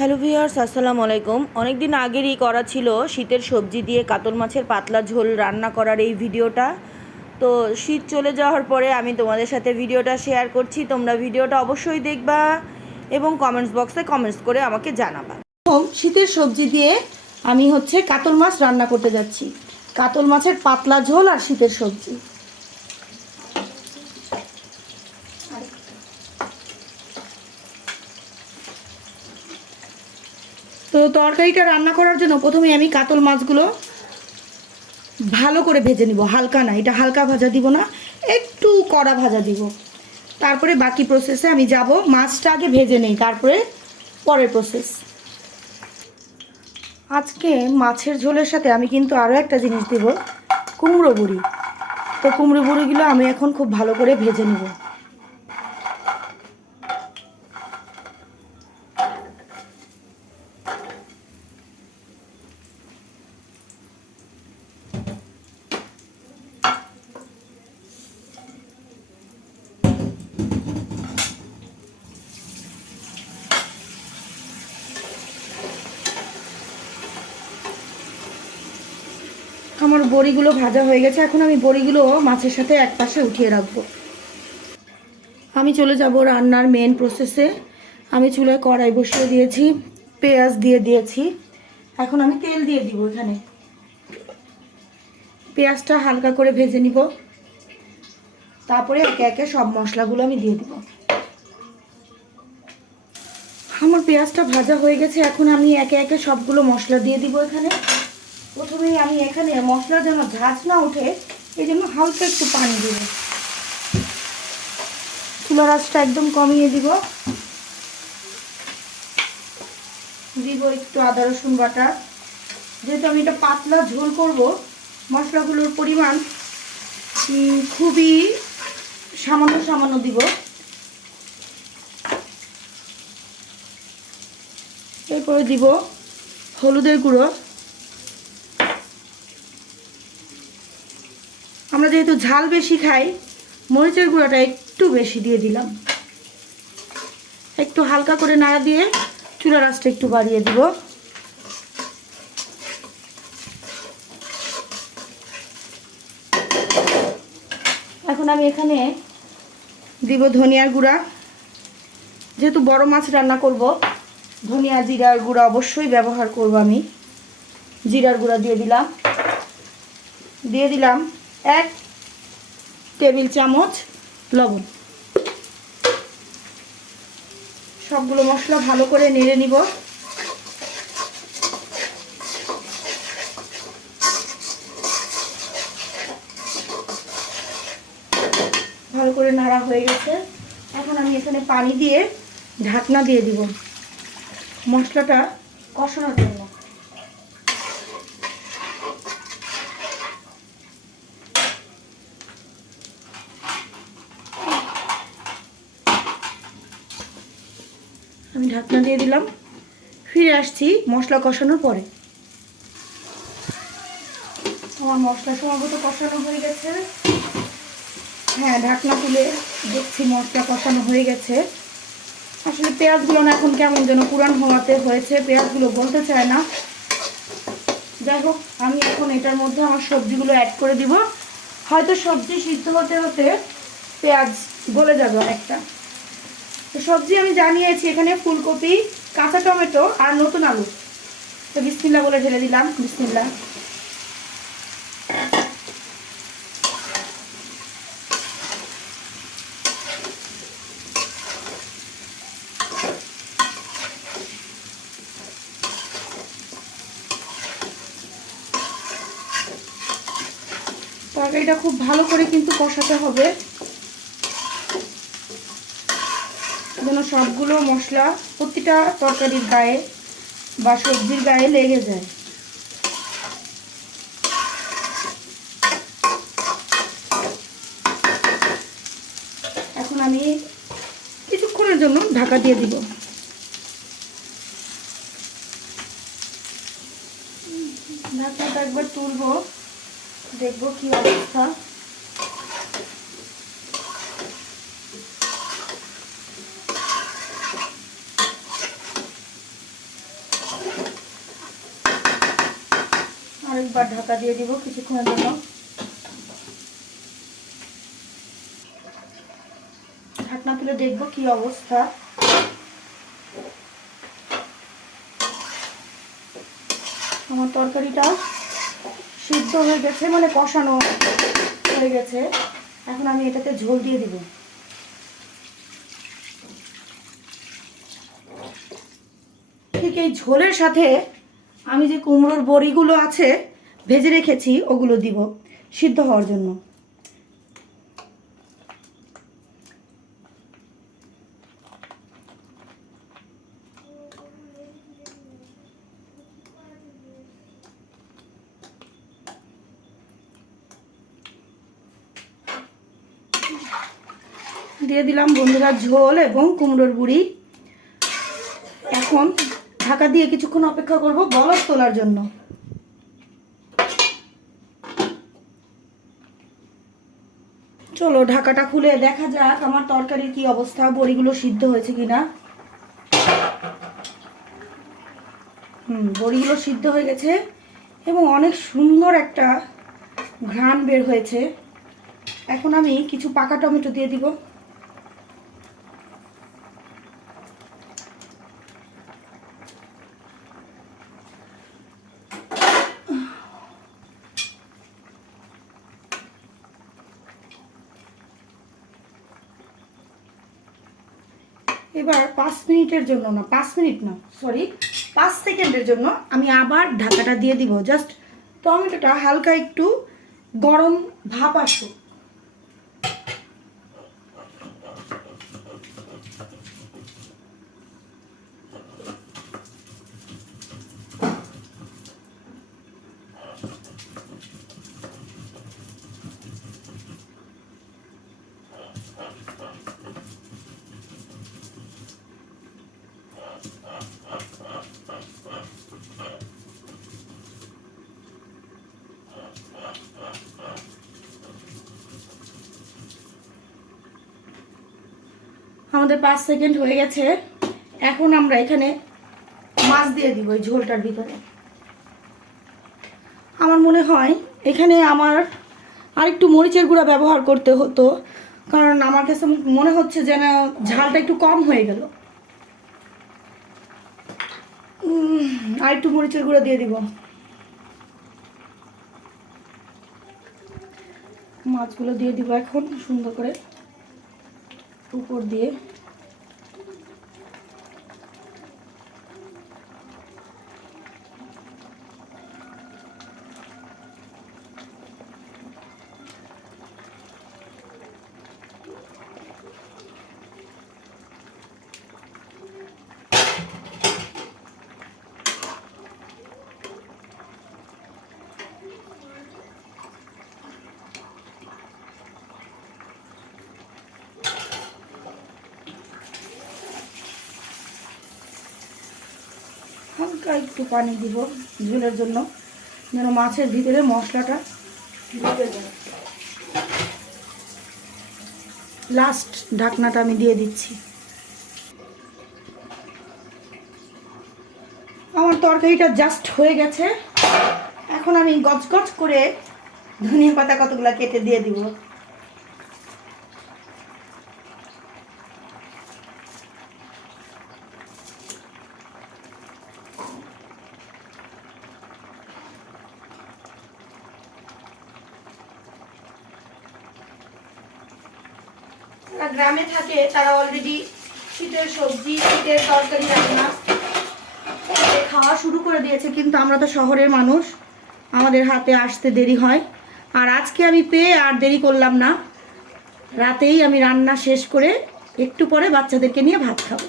Hello viewers, আসসালামু আলাইকুম। অনেক দিন আগেরই করা ছিল শীতের সবজি দিয়ে কাতল মাছের পাতলা ঝোল রান্না করার এই ভিডিওটা। তো শীত চলে যাওয়ার পরে আমি তোমাদের সাথে ভিডিওটা শেয়ার করছি। তোমরা ভিডিওটা অবশ্যই দেখবা এবং কমেন্টস বক্সে কমেন্টস করে আমাকে জানাবা। শীতের সবজি দিয়ে আমি কাতল মাছ রান্না করতে যাচ্ছি। কাতল মাছের পাতলা ঝোল আর শীতের সবজি। তো তরকারিটা রান্না করার জন্য প্রথমে আমি কাতল মাছগুলো ভালো করে ভেজে নিব। হালকা না, এটা হালকা ভাজা দিব না, একটু কড়া ভাজা দিব। তারপরে বাকি প্রসেসে আমি যাব। মাছটা আগে ভেজে নেই, তারপরে পরের প্রসেস। আজকে মাছের ঝোলের সাথে আমি কিন্তু আরও একটা জিনিস দেব, কুমড়ো বড়ি। তো কুমড়ো বড়িগুলো আমি এখন খুব ভালো করে ভেজে নেব। আমার বড়িগুলো ভাজা হয়ে গেছে। এখন আমি বড়িগুলো মাছের সাথে এক পাশে উঠিয়ে রাখবো। আমি চলে যাব রান্নার মেন প্রসেসে। আমি চুলায় কড়াই বসিয়ে দিয়েছি, পেঁয়াজ দিয়ে দিয়েছি। এখন আমি তেল দিয়ে দিব। এখানে পেঁয়াজটা হালকা করে ভেজে নিব, তারপরে একে একে সব মশলাগুলো আমি দিয়ে দিব। আমার পেঁয়াজটা ভাজা হয়ে গেছে। এখন আমি একে একে সবগুলো মশলা দিয়ে দিব। এখানে প্রথমেই আমি এখানে মশলা যেন ঝাঁঝ না ওঠে, এই জন্য হালকা একটু পানি দিব। চুলার আঁচটা একদম কমিয়ে দিব। দিব একটু আদা রসুন বাটা। যেহেতু আমি এটা পাতলা ঝোল করব, মশলাগুলোর পরিমাণ খুবই সামান্য সামান্য দিব। এরপরে দিব হলুদের গুঁড়ো। আমরা যেহেতু ঝাল বেশি খাই, মরিচের গুঁড়োটা একটু বেশি দিয়ে দিলাম। একটু হালকা করে নাড়া দিয়ে চুলার আঁচটা একটু বাড়িয়ে দিব। এখন আমি এখানে দিব ধনিয়ার গুঁড়া। যেহেতু বড় মাছ রান্না করব, ধনিয়া জিরার গুঁড়া অবশ্যই ব্যবহার করব। আমি জিরার গুঁড়া দিয়ে দিলাম 1 টেবিল চামচ লবণ। সবগুলো মশলা ভালো করে নেড়ে নিব। ভালো করে নাড়া হয়ে গেছে। এখন আমি এখানে পানি দিয়ে ঢাকনা দিয়ে দিব মশলাটা কষানোর জন্য। আমি ঢাকনা দিয়ে দিলাম। ফিরে আসছি মশলা কষানোর পরে। আমার মশলা সম্ভবত কষানো হয়ে গেছে। হ্যাঁ, ঢাকনা তুলে দেখছি মশলা কষানো হয়ে গেছে। আসলে পেঁয়াজগুলো না এখন কেমন যেন পুরান হওয়াতে হয়েছে, পেঁয়াজগুলো গলতে চায় না। যাই হোক, আমি এখন এটার মধ্যে আমার সবজিগুলো অ্যাড করে দিব। হয়তো সবজি সিদ্ধ হতে হতে পেঁয়াজ গলে যাবে অনেকটা। তো সবজি আমি জানিয়েছি এখানে ফুলকপি, কাঁচা টমেটো আর নতুন আলু। তো বিসমিল্লাহ বলে ঢেলে দিলাম। বিসমিল্লাহ। তরকারিটা খুব ভালো করে কিন্তু কষাতে হবে, যেন সবগুলো মশলা প্রতিটা তরকারির গায়ে বা সবজির গায়ে লেগে যায়। এখন আমি কিছুক্ষণের জন্য ঢাকা দিয়ে দিব। ঢাকনাটা একবার তুলবো, দেখবো কি অবস্থা। আরেকবার ঢাকা দিয়ে দিব কিছুক্ষণের জন্য। ঢাকনা তুলে দেখবো কি অবস্থা। আমার তরকারিটা সিদ্ধ হয়ে গেছে, মানে কষানো হয়ে গেছে। এখন আমি এটাতে ঝোল দিয়ে দিব। ঠিক এই ঝোলের সাথে আমি যে কুমড়োর বড়িগুলো আছে ভেজে রেখেছি ওগুলো দিব সিদ্ধ হওয়ার জন্য। দিয়ে দিলাম বন্ধুরা ঝোল এবং কুমড়োর বড়ি। এখন ঢাকা দিয়ে কিছুক্ষণ অপেক্ষা করব বলক তোলার জন্য। চলো ঢাকাটা খুলে দেখা যাক আমার তরকারির কি অবস্থা, বড়িগুলো সিদ্ধ হয়েছে কিনা। বড়িগুলো সিদ্ধ হয়ে গেছে এবং অনেক সুন্দর একটা ঘ্রাণ বের হয়েছে। এখন আমি কিছু পাকা টমেটো দিয়ে দিব। এবার 5 মিনিটের জন্য না, 5 মিনিট না, সরি 5 সেকেন্ডের জন্য আমি আবার ঢাকাটা দিয়ে দিব। জাস্ট টমেটোটা হালকা একটু গরম ভাপ আসুক। আমাদের 5 সেকেন্ড হয়ে গেছে। এখন আমরা এখানে মাছ দিয়ে দিব এই ঝোলটার ভিতরে। আমার মনে হয় এখানে আমার আরেকটু মরিচের গুঁড়া ব্যবহার করতে হতো, কারণ আমার কাছে মনে হচ্ছে যেন ঝালটা একটু কম হয়ে গেল। আরেকটু মরিচের গুঁড়া দিয়ে দিব। মাছগুলো দিয়ে দিব এখন সুন্দর করে উপর দিয়ে। হালকা একটু পানি দিব ঝোলের জন্য, যেন মাছের ভিতরে মশলাটা ঢুকে যায়। লাস্ট ঢাকনাটা আমি দিয়ে দিচ্ছি। আমার তরকারিটা জাস্ট হয়ে গেছে। এখন আমি গজগজ করে ধনিয়া পাতা কতগুলো কেটে দিয়ে দিব। যারা গ্রামে থাকে তারা অলরেডি শীতের সবজি, শীতের তরকারি রান্না খাওয়া শুরু করে দিয়েছে, কিন্তু আমরা তো শহরের মানুষ, আমাদের হাতে আসতে দেরি হয়। আর আজকে আমি পেয়ে আর দেরি করলাম না, রাতেই আমি রান্না শেষ করে একটু পরে বাচ্চাদেরকে নিয়ে ভাত খাবো।